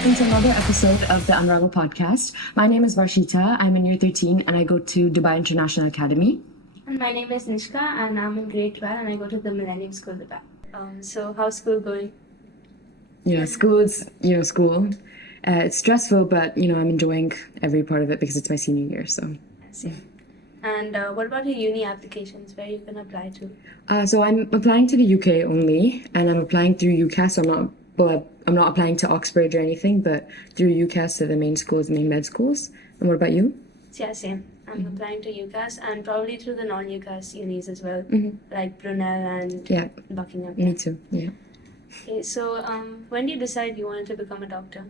welcome to another episode of the Unravel podcast. My name is Varshitaa. I'm in year 13 and I go to Dubai International Academy. And my name is Nishkka and I'm in grade 12 and I go to the Millennium School Dubai. So how's school going? School's, school. It's stressful, but, I'm enjoying every part of it because it's my senior year, so. Same. And what about your uni applications? Where you can apply to? So I'm applying to the UK only, and I'm applying through UCAT, so I'm not applying to Oxford or anything, but through UCAS to the main schools, main med schools. And what about you? Yeah, same. I'm applying to UCAS and probably through the non-UCAS unis as well, like Brunel and Buckingham. Me too, yeah. Okay, so when did you decide you wanted to become a doctor?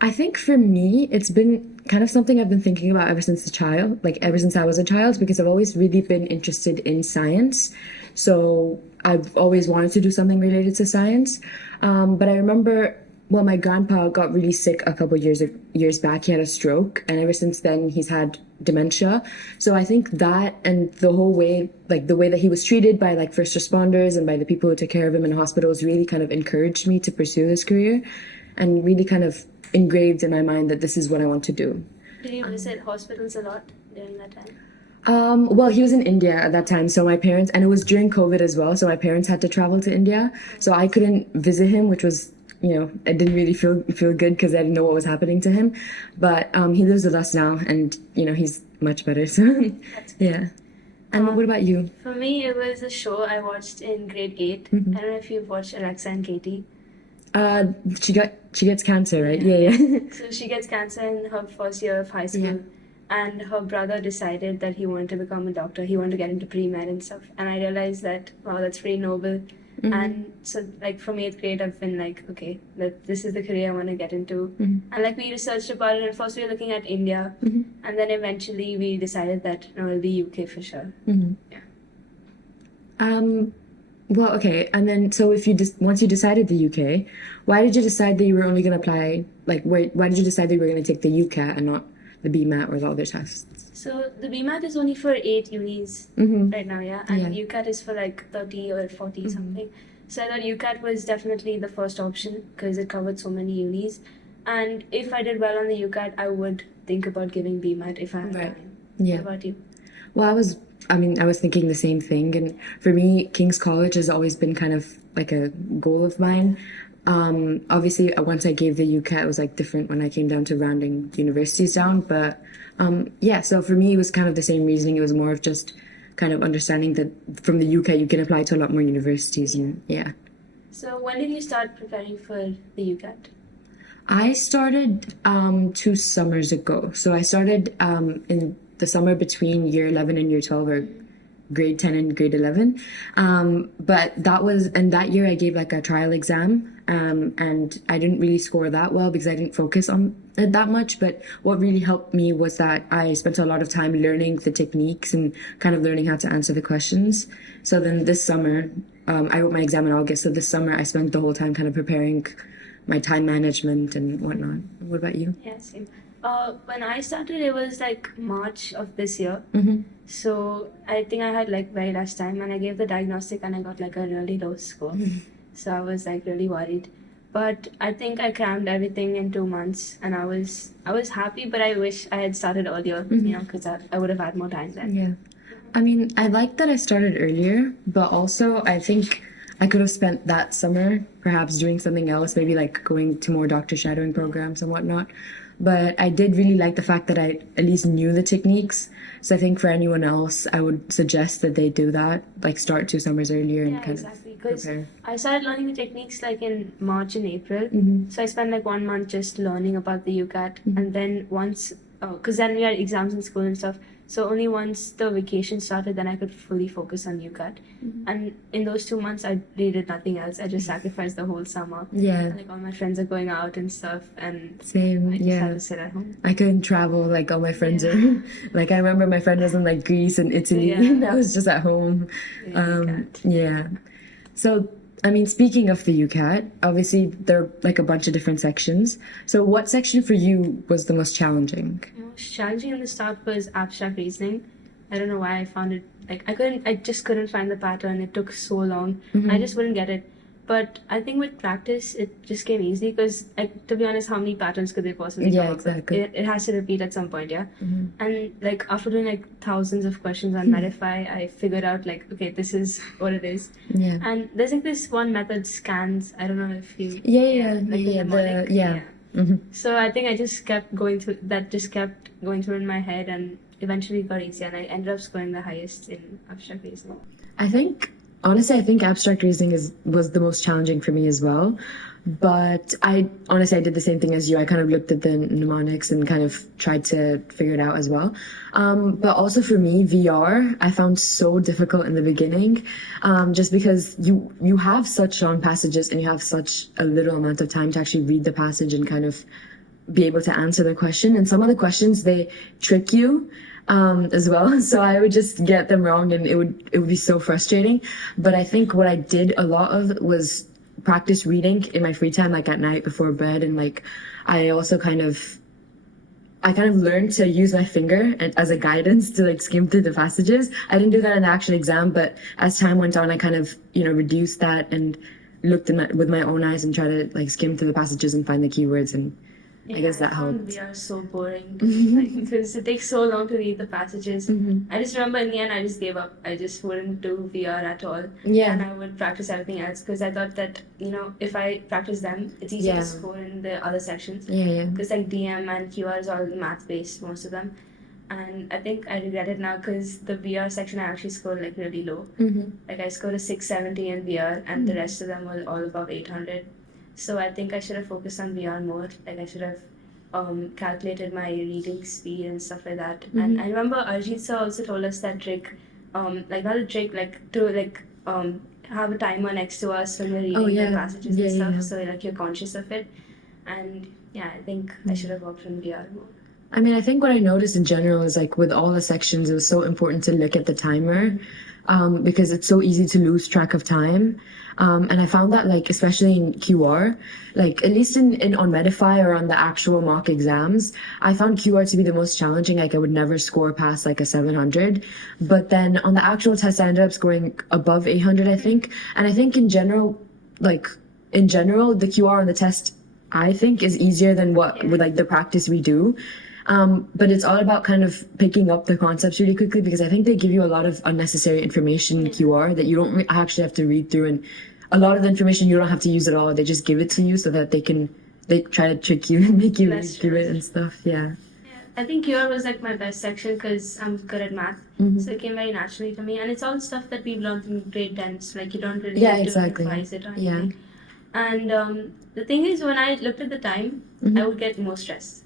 I think for me, it's been kind of something I've been thinking about ever since ever since I was a child, because I've always really been interested in science. So I've always wanted to do something related to science. But I remember, my grandpa got really sick a couple years back. He had a stroke, and ever since then he's had dementia. So I think that and the whole way, the way that he was treated by first responders and by the people who took care of him in hospitals really kind of encouraged me to pursue this career, and really kind of engraved in my mind that this is what I want to do. Did you visit hospitals a lot during that time? He was in India at that time, so my parents, and it was during COVID as well, so my parents had to travel to India, so I couldn't visit him, which was, it didn't really feel good because I didn't know what was happening to him, but he lives with us now, and, he's much better, so, yeah. And what about you? For me, it was a show I watched in grade 8. I don't know if you've watched Alexa and Katie. She gets cancer, right? Yeah. So she gets cancer in her first year of high school. Yeah. And her brother decided that he wanted to become a doctor. He wanted to get into pre-med and stuff. And I realized that, wow, that's pretty noble. And so, from 8th grade, I've been okay, this is the career I want to get into. And, we researched about it. And first we were looking at India. And then eventually we decided that, it'll be UK for sure. Yeah. Well, okay. And then, so once you decided the UK, why did you decide that you were only going to apply, why did you decide that you were going to take the UCAT and not the BMAT or the other tests? So the BMAT is only for 8 unis right now, yeah? And UCAT is for 30 or 40 something. So I thought UCAT was definitely the first option because it covered so many unis. And if I did well on the UCAT, I would think about giving BMAT if I had time. Yeah. What about you? Well, I was thinking the same thing. And for me, King's College has always been kind of a goal of mine. Obviously, once I gave the UCAT, it was different when I came down to rounding universities down. But so for me, it was kind of the same reasoning. It was more of just kind of understanding that from the UCAT, you can apply to a lot more universities. And So when did you start preparing for the UCAT? I started 2 summers ago. So I started in the summer between year 11 and year 12, or grade 10 and grade 11. But that year I gave a trial exam. And I didn't really score that well because I didn't focus on it that much. But what really helped me was that I spent a lot of time learning the techniques and kind of learning how to answer the questions. So then this summer, I wrote my exam in August. So this summer I spent the whole time kind of preparing my time management and whatnot. What about you? Yeah, same. When I started, it was March of this year. So I think I had very less time, and I gave the diagnostic and I got a really low score. So I was really worried. But I think I crammed everything in 2 months, and I was happy, but I wish I had started earlier, because I would have had more time then. Yeah. I like that I started earlier, but also I think I could have spent that summer perhaps doing something else, maybe going to more doctor shadowing programs and whatnot. But I did really like the fact that I at least knew the techniques. So I think for anyone else, I would suggest that they do that, start 2 summers earlier and kind of prepare. I started learning the techniques in March and April. So I spent 1 month just learning about the UCAT. And then because then we had exams in school and stuff. So only once the vacation started, then I could fully focus on UCAT. And in those 2 months, I really did nothing else. I just sacrificed the whole summer. Yeah. And, all my friends are going out and stuff, and same. I just had to sit at home. I couldn't travel all my friends are. I remember my friend was in Greece and Italy, and I was just at home. So speaking of the UCAT, obviously there are a bunch of different sections. So what section for you was the most challenging? Most challenging in the start was abstract reasoning. I don't know why I found it I just couldn't find the pattern. It took so long. I just wouldn't get it. But I think with practice, it just came easy because, like, to be honest, how many patterns could they possibly Yeah, come up with? exactly. It has to repeat at some point, yeah? And, like, after doing, like, thousands of questions on Medify, I figured out, like, okay, this is what it is. Yeah. And there's, like, this one method, scans. I don't know if you... Yeah, like the mnemonic. yeah. So I think I just kept going through... That just kept going through in my head and eventually got easier. And I ended up scoring the highest in abstract reasoning. Honestly, I think abstract reasoning was the most challenging for me as well. But I did the same thing as you. I kind of looked at the mnemonics and kind of tried to figure it out as well. But also for me, VR, I found so difficult in the beginning, just because you have such long passages and you have such a little amount of time to actually read the passage and kind of be able to answer the question. And some of the questions, they trick you as well. So I would just get them wrong and it would be so frustrating. But I think what I did a lot of was practice reading in my free time, like at night before bed. And like, I kind of learned to use my finger as a guidance to like skim through the passages. I didn't do that in the actual exam, but as time went on, I kind of, reduced that and looked with my own eyes and tried to like skim through the passages and find the keywords, and I guess that helped. VR so boring, because it takes so long to read the passages. I just remember in the end, I just gave up. I just wouldn't do VR at all. Yeah. And I would practice everything else because I thought that, if I practice them, it's easier to score in the other sections. Yeah. Because like DM and QR is all math-based, most of them. And I think I regret it now because the VR section I actually scored like really low. Like I scored a 670 in VR and the rest of them were all above 800. So I think I should have focused on VR more. Like I should have calculated my reading speed and stuff like that. And I remember Arjit sir also told us that trick, like not a trick, like to like have a timer next to us when we're reading the passages and stuff. So like you're conscious of it. And yeah, I think I should have worked on VR more. I mean, I think what I noticed in general is like with all the sections, it was so important to look at the timer, because it's so easy to lose track of time. And I found that like, especially in QR, like at least on Medify or on the actual mock exams, I found QR to be the most challenging. Like I would never score past like a 700. But then on the actual test, I ended up scoring above 800, I think. And I think in general, the QR on the test, I think is easier than with like the practice we do. But it's all about kind of picking up the concepts really quickly, because I think they give you a lot of unnecessary information in QR that you don't actually have to read through, and a lot of the information you don't have to use at all. They just give it to you so that they try to trick you and make you read through it and stuff. Yeah. I think QR was like my best section because I'm good at math, so it came very naturally to me. And it's all stuff that we've learned in grade 10s, like you don't really have to revise it or anything. And the thing is, when I looked at the time, I would get more stressed.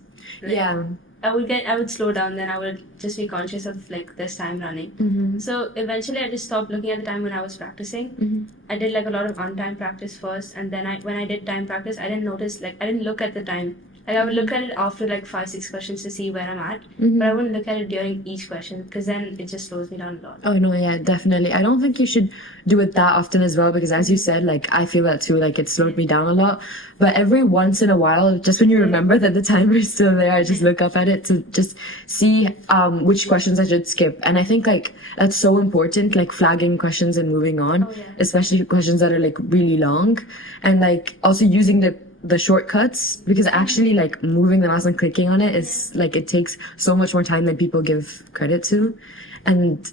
I would slow down, then I would just be conscious of like this time running. So eventually I just stopped looking at the time when I was practicing. I did like a lot of on-time practice first, and then when I did time practice, I didn't look at the time. Like I would look at it after like 5-6 questions to see where I'm at, but I wouldn't look at it during each question because then it just slows me down a lot. Oh no, yeah, definitely. I don't think you should do it that often as well, because as you said, like I feel that too, like it slowed me down a lot. But every once in a while, just when you remember that the timer is still there, I just look up at it to just see which questions I should skip. And I think like that's so important, like flagging questions and moving on, especially questions that are like really long, and like also using the shortcuts, because actually like moving the mouse and clicking on it is like it takes so much more time than people give credit to. And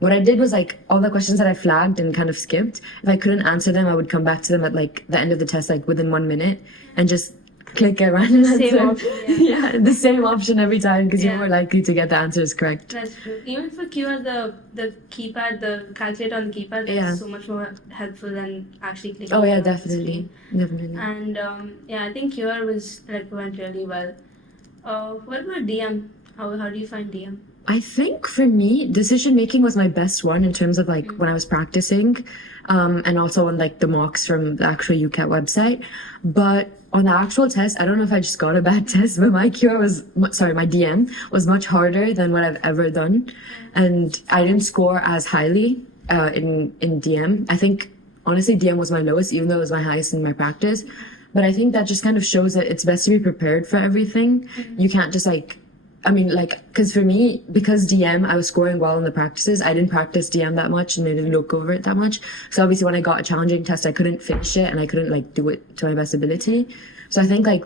what I did was like all the questions that I flagged and kind of skipped, if I couldn't answer them, I would come back to them at like the end of the test, like within 1 minute, and just click a random answer. The same option every time, because you're more likely to get the answers correct. That's true. Even for QR, the keypad, the calculator on the keypad is so much more helpful than actually clicking. Oh yeah, definitely. And I think QR went really well. What about DM? How do you find DM? I think for me, decision making was my best one in terms of like when I was practicing, and also on like the mocks from the actual UCAT website. But on the actual test, I don't know if I just got a bad test, but my DM was much harder than what I've ever done. And I didn't score as highly in DM. I think, honestly, DM was my lowest, even though it was my highest in my practice. But I think that just kind of shows that it's best to be prepared for everything. You can't just like I mean, like, because for me, because DM, I was scoring well in the practices. I didn't practice DM that much and I didn't look over it that much. So obviously when I got a challenging test, I couldn't finish it and I couldn't like do it to my best ability. So I think like,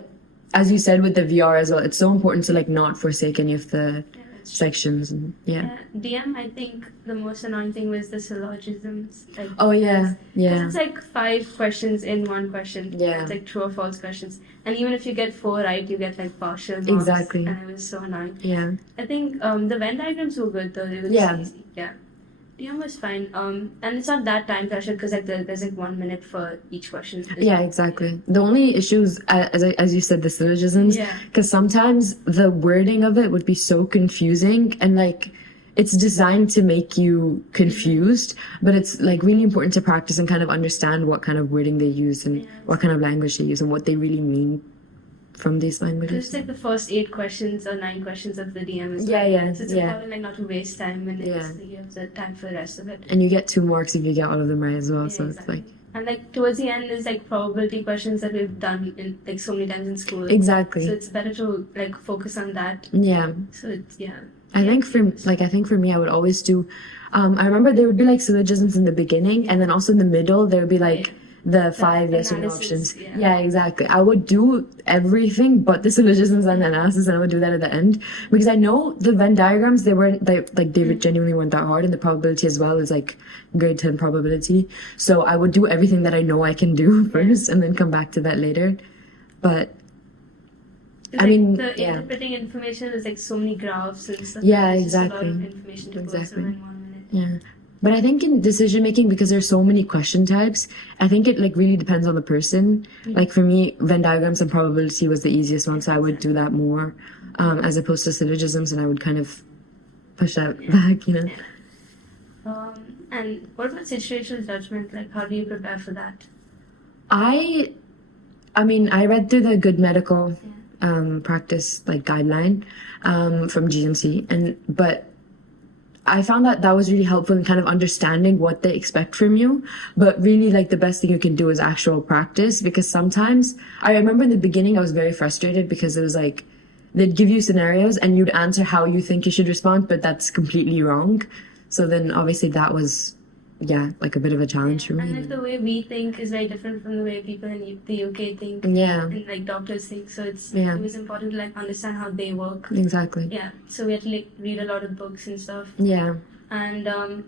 as you said with the VR as well, it's so important to like not forsake any of the sections. And Yeah, DM, I think the most annoying thing was the syllogisms. Like, Oh yeah, because yeah, it's like 5 questions in one question. Yeah. It's like true or false questions. And even if you get 4 right, you get like partial marks. Exactly. And it was so annoying. yeah. I think the Venn diagrams were good though. They were Yeah. just easy. Yeah. DM was fine. And it's not that time pressure because like there's like 1 minute for each question. Yeah, exactly. The only issues, as you said, the syllogisms, Yeah. because sometimes the wording of it would be so confusing and like it's designed to make you confused, but it's like really important to practice and kind of understand what kind of wording they use and what kind of language they use and what they really mean from these Because languages. it's like the first 8 questions or 9 questions of the DM as Yeah, well. yeah, So it's yeah. important like not to waste time and Yeah. you have the time for the rest of it. And you get 2 marks if you get all of them right as well. Yeah, So exactly. it's like And like towards the end is like probability questions that we've done in like so many times in school. exactly. So it's better to like focus on that. Yeah. So it's I think for me, I would always do. I remember there would be like syllogisms in the beginning, and then also in the middle there would be like the 5 yes or no analysis, options. yeah. Yeah, exactly. I would do everything but the syllogisms and the analysis, and I would do that at the end because I know the Venn diagrams they genuinely weren't that hard, and the probability as well is like grade 10 probability. So I would do everything that I know I can do first, and then come back to that later. But It's I like mean, the yeah. interpreting information is like so many graphs and stuff. Yeah, It's just a lot exactly. of information to go through in 1 minute. Yeah. But I think in decision making, because there's so many question types, I think it like really depends on the person. Like for me, Venn diagrams and probability was the easiest one, so I would do that more, as opposed to syllogisms, and I would kind of push that back, you know. And what about situational judgment? Like, how do you prepare for that? I mean, I read through the Good Medical practice like guideline from GMC, but I found that was really helpful in kind of understanding what they expect from you. But really, like, the best thing you can do is actual practice, because sometimes I remember in the beginning I was very frustrated because it was like they'd give you scenarios and you'd answer how you think you should respond, but that's completely wrong. So then obviously that was like a bit of a challenge for me. And like the way we think is very different from the way people in the UK think. Yeah. And like doctors think. So it was important to like understand how they work. Exactly. Yeah. So we had to like read a lot of books and stuff. Yeah. And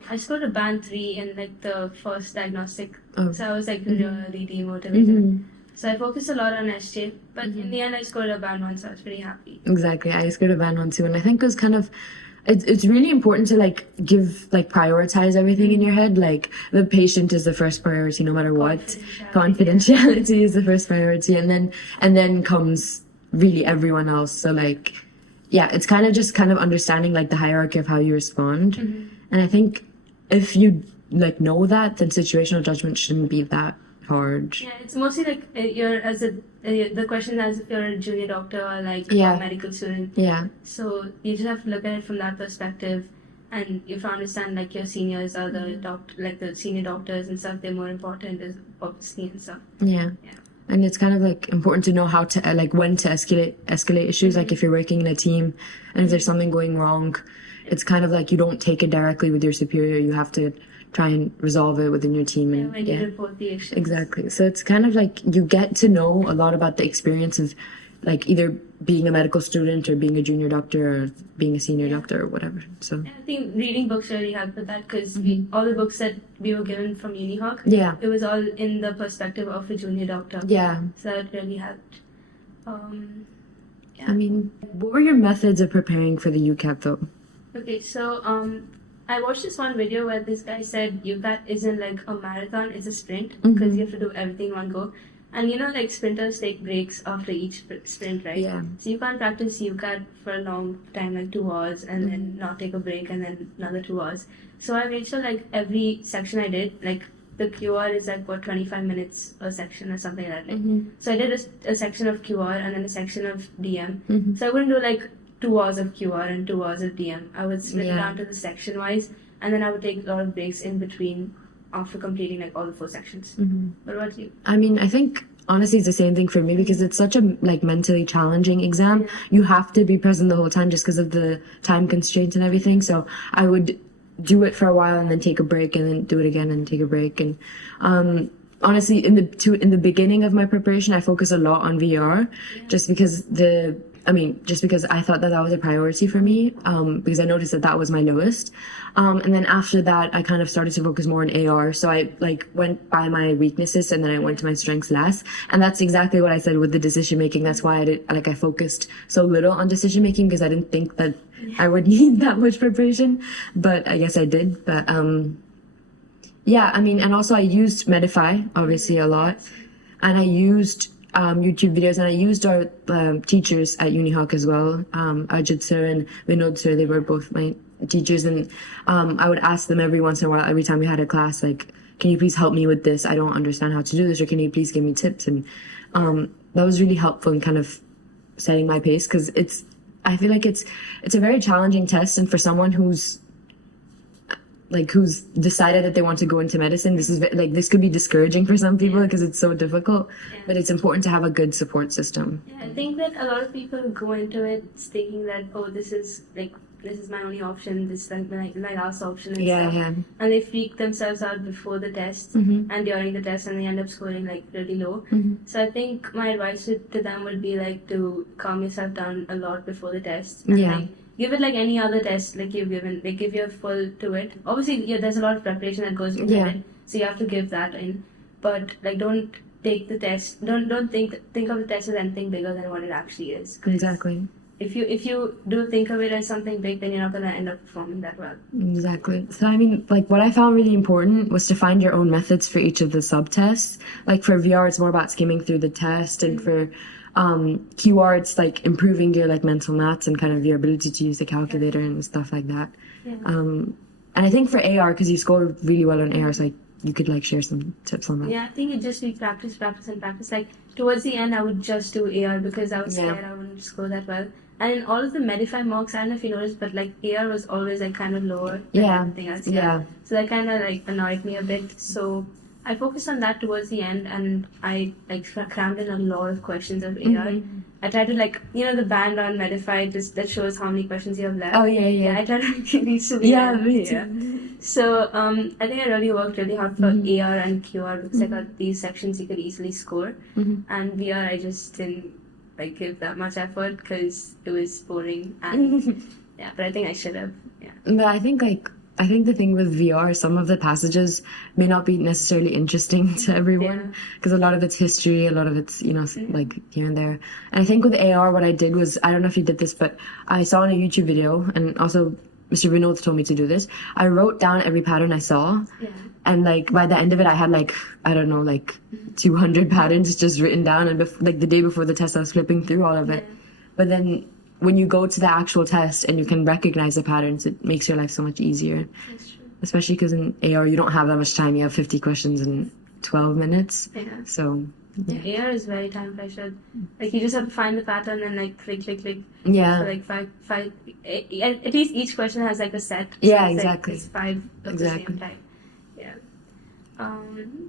I scored a band 3 in like the first diagnostic. Oh. So I was like really demotivated. So I focused a lot on SJ, but in the end I scored a band 1, so I was pretty happy. Exactly. I scored a band 1 too, and I think it was kind of it's really important to like prioritize everything in your head. Like the patient is the first priority no matter what. Confidentiality is the first priority, and then comes really everyone else. So like it's kind of understanding like the hierarchy of how you respond. And I think if you like know that, then situational judgment shouldn't be that hard. Yeah, it's mostly like the question as if you're a junior doctor or like a medical student. Yeah. So you just have to look at it from that perspective, and you have to understand like your seniors are the senior doctors and stuff. They're more important, obviously, and stuff. Yeah. And it's kind of like important to know how to like when to escalate issues. Like if you're working in a team and if there's something going wrong, it's kind of like you don't take it directly with your superior. You have to try and resolve it within your team. And when you report the issues. Exactly. So it's kind of like you get to know a lot about the experience of like either being a medical student or being a junior doctor or being a senior doctor or whatever. So I think reading books really helped with that, because all the books that we were given from UniHawk, it was all in the perspective of a junior doctor. Yeah. So that really helped. I mean, what were your methods of preparing for the UCAT though? Okay, so I watched this one video where this guy said UCAT isn't like a marathon, it's a sprint, because you have to do everything in one go. And you know, like sprinters take breaks after each sprint, right? Yeah. So you can't practice UCAT for a long time, like 2 hours, and then not take a break and then another 2 hours. So I made sure like every section I did, like the QR is like 25 minutes a section or something like that. So I did a section of QR and then a section of DM. So I wouldn't do like 2 hours of QR and 2 hours of DM. I would split it down to the section wise, and then I would take a lot of breaks in between after completing like all the 4 sections. What about you? I mean, I think honestly, it's the same thing for me because it's such a like mentally challenging exam. You have to be present the whole time just because of the time constraints and everything. So I would do it for a while and then take a break and then do it again and take a break. And honestly, in the beginning of my preparation, I focus a lot on VR just because just because I thought that was a priority for me, because I noticed that was my lowest. And then after that, I kind of started to focus more on AR. So I like went by my weaknesses and then I went to my strengths less. And that's exactly what I said with the decision making. That's why I focused so little on decision making because I didn't think that I would need that much preparation. But I guess I did. But yeah, I mean, and also I used Medify obviously a lot, and I used YouTube videos, and I used our teachers at UniHawk as well. Ajit sir and Vinod sir, they were both my teachers, and I would ask them every once in a while, every time we had a class, like, can you please help me with this? I don't understand how to do this, or can you please give me tips? And that was really helpful in kind of setting my pace, because I feel like it's a very challenging test, and for someone who's decided that they want to go into medicine, this could be discouraging for some people because it's so difficult. But it's important to have a good support system. I think that a lot of people go into it thinking that, oh, this is my only option, this is like my last option and stuff. And they freak themselves out before the test and during the test, and they end up scoring like really low. So I think my advice to them would be like to calm yourself down a lot before the test, and like give it like any other test like you've given, like give your full to it. Obviously, there's a lot of preparation that goes into it, so you have to give that in. But like, don't take the test. Don't think of the test as anything bigger than what it actually is. Exactly. If you do think of it as something big, then you're not gonna end up performing that well. Exactly. So I mean, like, what I found really important was to find your own methods for each of the subtests. Like for VR, it's more about skimming through the test, and for QR, it's like improving your like mental maths and kind of your ability to use the calculator and stuff like that. And I think for AR, because you score really well on AR, so like you could like share some tips on that. Yeah, I think it just be practice. Like towards the end, I would just do AR because I was scared I wouldn't score that well. And in all of the Medify mocks, I don't know if you noticed, but like AR was always like kind of lower than everything else. So that kind of like annoyed me a bit. So I focused on that towards the end, and I like crammed in a lot of questions of AR. I tried to like, the band on Medify that shows how many questions you have left. Oh yeah. I tried to make it reach to the end. So I think I really worked really hard for AR and QR because I got these sections you could easily score, and VR I just didn't like give that much effort because it was boring and but I think I should have. But I think the thing with VR, some of the passages may not be necessarily interesting to everyone because a lot of it's history, a lot of it's, like here and there. And I think with AR, what I did was, I don't know if you did this, but I saw in a YouTube video, and also Mr. Vinod told me to do this. I wrote down every pattern I saw. And like by the end of it, I had like, I don't know, like 200 patterns just written down. And like the day before the test, I was flipping through all of it. But then when you go to the actual test and you can recognize the patterns, it makes your life so much easier. That's true. Especially because in AR, you don't have that much time. You have 50 questions in 12 minutes. So, AR is very time pressured. Like, you just have to find the pattern and, like, click. Yeah. So, like, five, at least each question has, like, a set. So exactly. Like, it's 5 at the same time.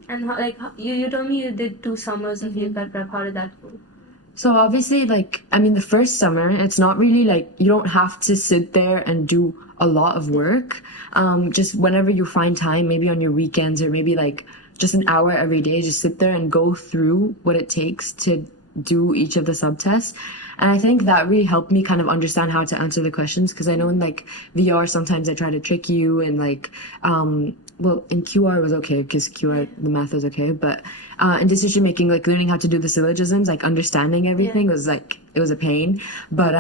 And, you told me you did 2 summers of UCAT prep. How did that go? So obviously, like, I mean, the first summer, it's not really like, you don't have to sit there and do a lot of work. Just whenever you find time, maybe on your weekends or maybe like just an hour every day, just sit there and go through what it takes to do each of the subtests. And I think that really helped me kind of understand how to answer the questions, because I know in like VR, sometimes they try to trick you, and like, well, in QR it was okay because QR, the math was okay, but in decision making, like learning how to do the syllogisms, like understanding everything was like, it was a pain. But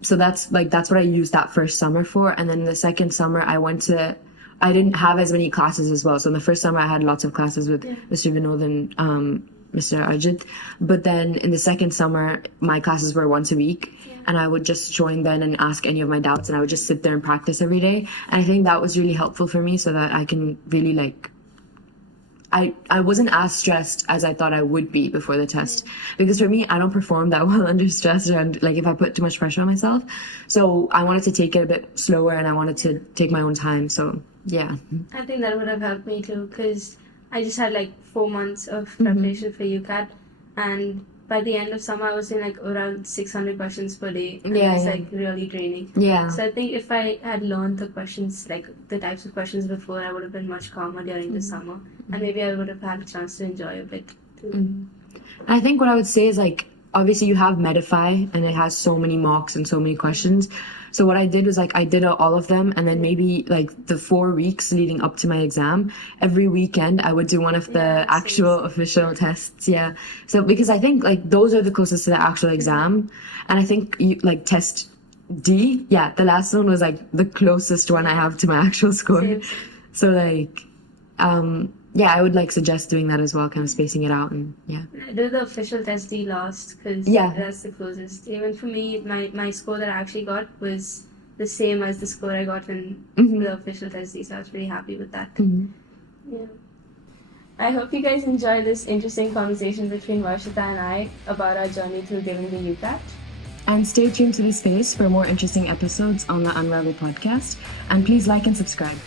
so that's what I used that first summer for. And then the second summer I didn't have as many classes as well. So in the first summer I had lots of classes with Mr. Vinod and Mr. Ajit. But then in the second summer, my classes were once a week. And I would just join then and ask any of my doubts, and I would just sit there and practice every day. And I think that was really helpful for me, so that I can really like, I wasn't as stressed as I thought I would be before the test. Because for me, I don't perform that well under stress, and like if I put too much pressure on myself. So I wanted to take it a bit slower, and I wanted to take my own time. So yeah. I think that would have helped me too, because I just had like 4 months of preparation for UCAT. and by the end of summer I was doing like around 600 questions per day, and Yeah, it was yeah. like really draining. Yeah. So I think if I had learned the questions, like the types of questions before, I would have been much calmer during the summer, and maybe I would have had a chance to enjoy a bit too. I think what I would say is like, obviously you have Medify and it has so many mocks and so many questions. So what I did was like, I did all of them, and then maybe like the 4 weeks leading up to my exam, every weekend I would do one of the actual official tests. Yeah. So because I think like those are the closest to the actual exam. And I think you like test D, yeah, the last one was like the closest one I have to my actual score. Same. So like, yeah, I would like suggest doing that as well, kind of spacing it out, and yeah. Do the official test D last, because Yeah. that's the closest. Even for me, my score that I actually got was the same as the score I got in the official test D, so I was pretty happy with that. Yeah. I hope you guys enjoy this interesting conversation between Varshitaa and I about our journey through giving the UCAT. And stay tuned to the space for more interesting episodes on the Unravel podcast. And please like and subscribe.